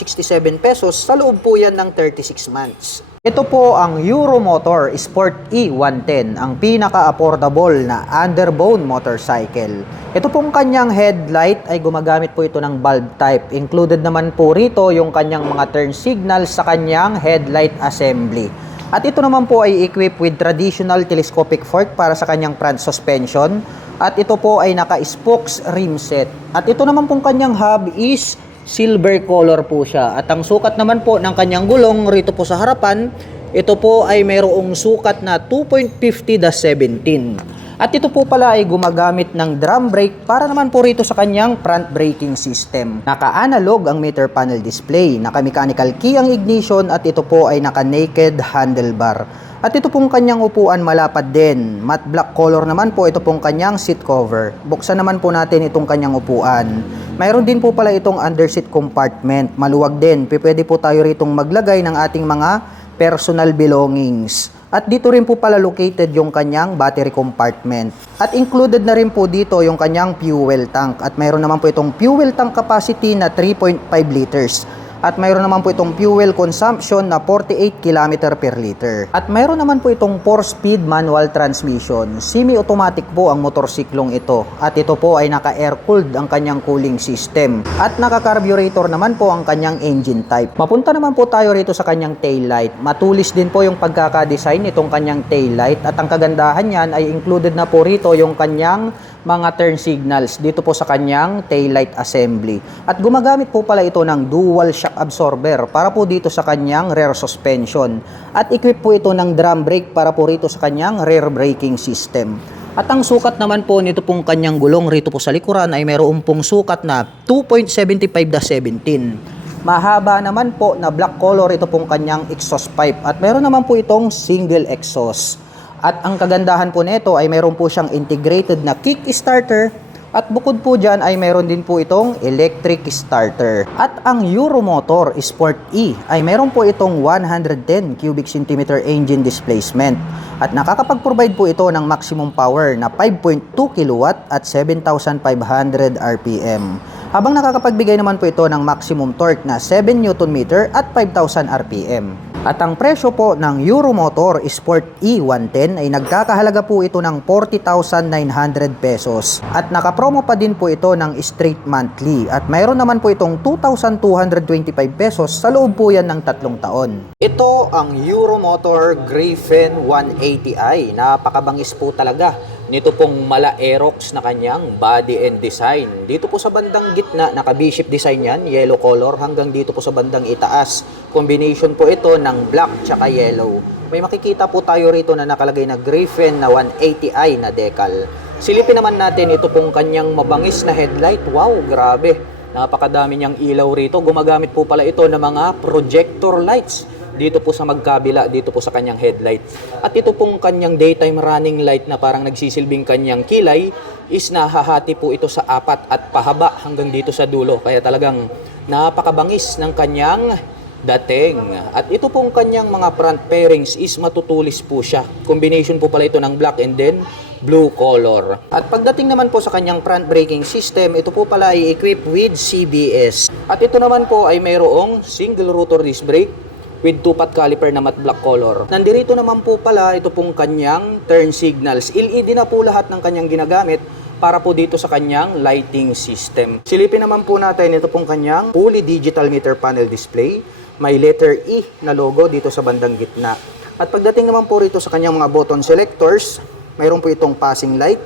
pesos sa loob po yan ng 36 months. Ito po ang Euromotor Sport E110, ang pinaka-affordable na underbone motorcycle. Ito pong kanyang headlight ay gumagamit po ito ng bulb type. Included naman po rito yung kanyang mga turn signals sa kanyang headlight assembly. At ito naman po ay equipped with traditional telescopic fork para sa kanyang front suspension. At ito po ay naka-spokes rim set. At ito naman pong kanyang hub is silver color po siya. At ang sukat naman po ng kanyang gulong rito po sa harapan, ito po ay mayroong sukat na 2.50/17. At ito po pala ay gumagamit ng drum brake para naman po rito sa kanyang front braking system. Naka-analog ang meter panel display, naka-mechanical key ang ignition at ito po ay naka-naked handlebar. At ito pong kanyang upuan malapad din. Matte black color naman po ito pong kanyang seat cover. Buksan naman po natin itong kanyang upuan. Mayroon din po pala itong underseat compartment. Maluwag din. Pwede po tayo ritong maglagay ng ating mga personal belongings. At dito rin po pala located yung kanyang battery compartment. At included na rin po dito yung kanyang fuel tank. At mayroon naman po itong fuel tank capacity na 3.5 liters. At mayroon naman po itong fuel consumption na 48 km per liter. At mayroon naman po itong 4-speed manual transmission. Semi-automatic po ang motorsiklong ito. At ito po ay naka-air-cooled ang kanyang cooling system. At naka-carburetor naman po ang kanyang engine type. Mapunta naman po tayo rito sa kanyang taillight. Matulis din po yung pagkakadesign nitong kanyang taillight. At ang kagandahan niyan ay included na po rito yung kanyang mga turn signals dito po sa kanyang taillight assembly. At gumagamit po pala ito ng dual shock absorber para po dito sa kanyang rear suspension. At equip po ito ng drum brake para po rito sa kanyang rear braking system. At ang sukat naman po nito pong kanyang gulong rito po sa likuran ay mayroon pong sukat na 2.75/17. Mahaba naman po na black color ito pong kanyang exhaust pipe at mayroon naman po itong single exhaust. At ang kagandahan po nito ay mayroon po siyang integrated na kick starter at bukod po dyan ay mayroon din po itong electric starter. At ang Euromotor Sport E ay mayroon po itong 110 cubic centimeter engine displacement at nakakapag-provide po ito ng maximum power na 5.2 kW at 7,500 RPM. Habang nakakapagbigay naman po ito ng maximum torque na 7 Nm at 5,000 RPM. At ang presyo po ng Euromotor Sport E110 ay nagkakahalaga po ito ng 40,900 pesos. At nakapromo pa din po ito ng straight monthly. At mayroon naman po itong 2,225 pesos sa loob po yan ng 3 taon. Ito ang Euromotor Griffin 180i. Napakabangis po talaga nito pong mala Aerox na kanyang body and design. Dito po sa bandang gitna, naka V-shape design yan, yellow color, hanggang dito po sa bandang itaas. Combination po ito ng black tsaka yellow. May makikita po tayo rito na nakalagay na Griffin na 180i na decal. Silipin naman natin ito pong kanyang mabangis na headlight. Wow, grabe. Napakadami niyang ilaw rito. Gumagamit po pala ito ng mga projector lights dito po sa magkabila, dito po sa kanyang headlight. At ito pong kanyang daytime running light na parang nagsisilbing kanyang kilay is nahahati po ito sa 4 at pahaba hanggang dito sa dulo. Kaya talagang napakabangis ng kanyang dating. At ito pong kanyang mga front fairings is matutulis po siya. Combination po pala ito ng black and then blue color. At pagdating naman po sa kanyang front braking system, ito po pala ay equipped with CBS. At ito naman po ay mayroong single rotor disc brake with 2-pot caliper na matte black color. Nandirito naman po pala ito pong kanyang turn signals. LED na po lahat ng kanyang ginagamit para po dito sa kanyang lighting system. Silipin naman po natin ito pong kanyang fully digital meter panel display. May letter E na logo dito sa bandang gitna. At pagdating naman po rito sa kanyang mga button selectors, mayroon po itong passing light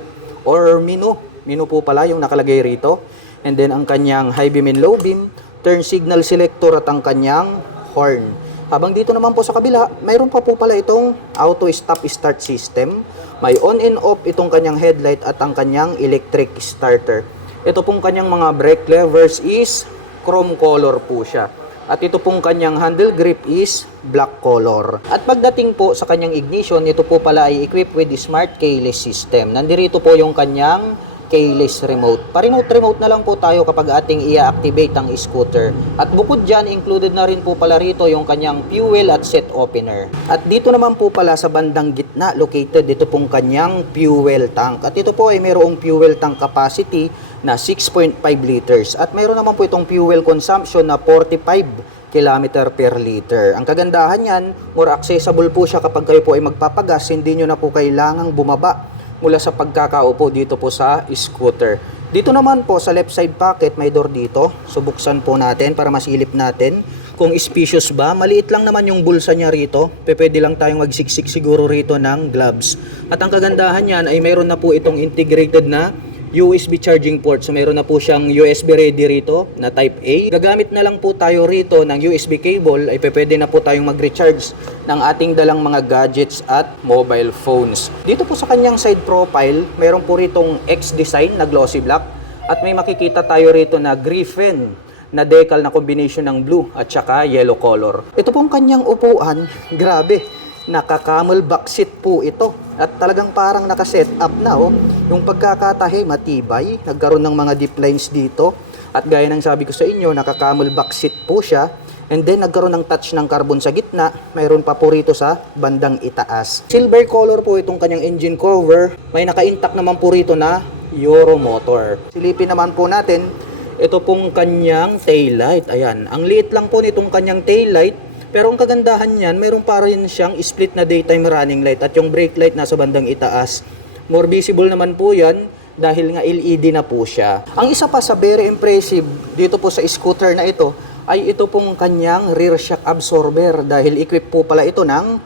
or menu. Menu po pala yung nakalagay rito. And then ang kanyang high beam and low beam, turn signal selector at ang kanyang horn. Habang dito naman po sa kabila, mayroon pa po pala itong auto stop start system. May on and off itong kanyang headlight at ang kanyang electric starter. Ito pong kanyang mga brake levers is chrome color po siya. At ito pong kanyang handle grip is black color. At pagdating po sa kanyang ignition, ito po pala ay equipped with smart keyless system. Nandito po yung kanyang keyless remote. Pa-remote na lang po tayo kapag ating i-activate ang scooter. At bukod dyan, included na rin po pala rito yung kanyang fuel at set opener. At dito naman po pala sa bandang gitna, located dito pong kanyang fuel tank. At ito po ay mayroong fuel tank capacity na 6.5 liters. At mayroon naman po itong fuel consumption na 45 kilometer per liter. Ang kagandahan yan, more accessible po siya kapag kayo po ay magpapagas, hindi nyo na po kailangang bumaba mula sa pagkakaupo dito po sa scooter. Dito naman po sa left side pocket may door dito. So buksan po natin para masilip natin kung spacious ba. Maliit lang naman yung bulsa niya rito. Pwede lang tayong magsiksik siguro rito ng gloves. At ang kagandahan niyan ay mayroon na po itong integrated na USB charging port. So meron na po siyang USB ready rito na type A. Gagamit na lang po tayo rito ng USB cable ay pwede na po tayong mag-recharge ng ating dalang mga gadgets at mobile phones. Dito po sa kanyang side profile, meron po ritong X design na glossy black at may makikita tayo rito na Griffin na decal na combination ng blue at saka yellow color. Ito pong kanyang upuan, grabe, naka-camel back seat po ito. At talagang parang naka-set up na Yung pagkakatahi matibay, nagkaroon ng mga deep lines dito. At gaya ng sabi ko sa inyo, naka-camel back seat po siya. And then nagkaroon ng touch ng carbon sa gitna, mayroon pa po rito sa bandang itaas. Silver color po itong kanyang engine cover. May naka-intact naman po rito na Euro motor. Silipin naman po natin, ito pong kanyang taillight. Ayan, ang liit lang po nitong kanyang taillight. Pero ang kagandahan niyan, mayroon pa rin siyang split na daytime running light at yung brake light nasa bandang itaas. More visible naman po yan dahil nga LED na po siya. Ang isa pa sa very impressive dito po sa scooter na ito ay ito pong kanyang rear shock absorber dahil equipped po pala ito ng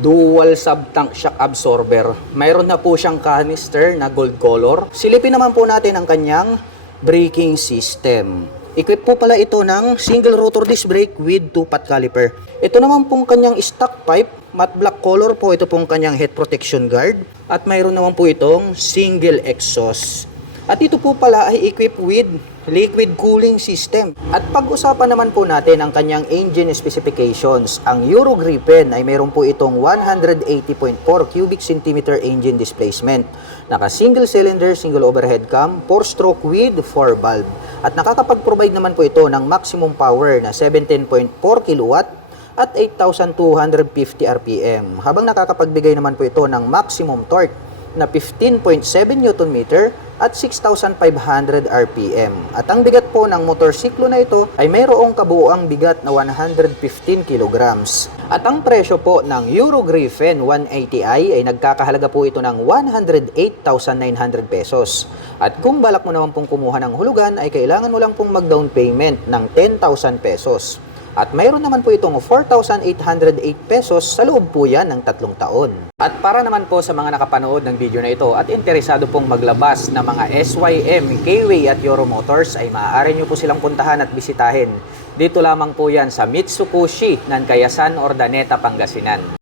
dual sub-tank shock absorber. Mayroon na po siyang canister na gold color. Silipin naman po natin ang kanyang braking system. Equipped po pala ito ng single rotor disc brake with 2-pot caliper. Ito naman pong kanyang stock pipe, matte black color po ito pong kanyang head protection guard. At mayroon naman po itong single exhaust. At ito po pala ay equipped with liquid cooling system. At pag-usapan naman po natin ang kanyang engine specifications. Ang Euro Griffin ay mayroon po itong 180.4 cubic centimeter engine displacement. Naka single cylinder, single overhead cam, 4-stroke with 4 valve. At nakakapag-provide naman po ito ng maximum power na 17.4 kilowatt at 8,250 RPM. Habang nakakapagbigay naman po ito ng maximum torque na 15.7 Nm at 6,500 RPM. At ang bigat po ng motorsiklo na ito ay mayroong kabuuang bigat na 115 kg. At ang presyo po ng Euro Griffin 180i ay nagkakahalaga po ito ng 108,900 pesos. At kung balak mo naman pong kumuha ng hulugan ay kailangan mo lang pong mag-down payment ng 10,000 pesos. At mayroon naman po itong 4,808 pesos sa loob po yan ng 3 taon. At para naman po sa mga nakapanood ng video na ito at interesado pong maglabas ng mga SYM, K-Way at Euro Motors ay maaari nyo po silang puntahan at bisitahin. Dito lamang po yan sa Mitsukoshi, Nankayasan, Ordaneta, Pangasinan.